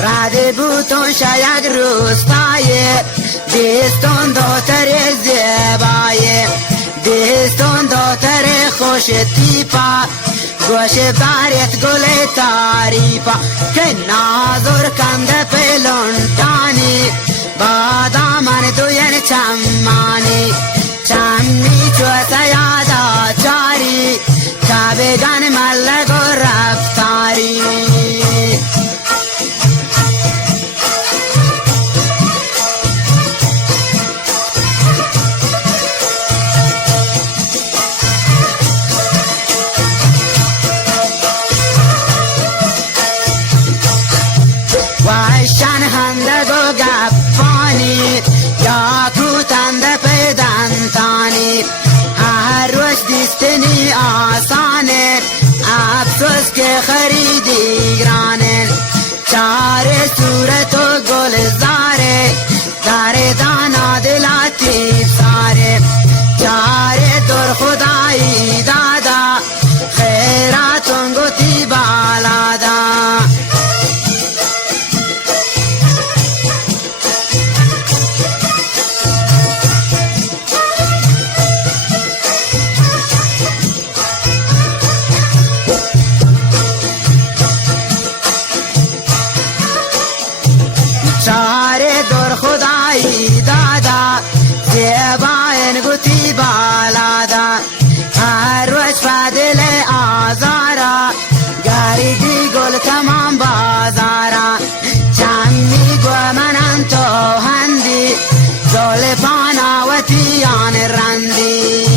رده بوتون شاید روستایه بیستون دختر زیبایه بیستون دختر خوش تیپا گوش بارت گل تاریفا که نازور کنده پلونتانی بادامن دوین چمانی چمی چو سیادا چاری کابگان ملک و رفتاری وشن هندگ و گفانی یا کوتند پیدنتانی هر روز دیستنی آسانه افسوس که خریدی گرانه چاره صورت و گلزاره داره دانا دلاتی ساره چاره در خدایی دادا خیراتون گوتی بالادا چاره در خدایی دادا زیباین گوتی بالادا هر روز فدل آزارا گریدی گل تمام بازارا چمی گو منن تو هندی گل پاناوتیان رندی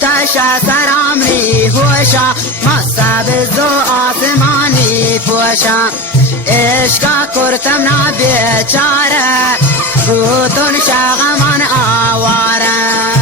تشا سرامری هوشا مصابز و آسمانی پوشا عشقا کرتم نا بیچاره بوتون شاغمان آواره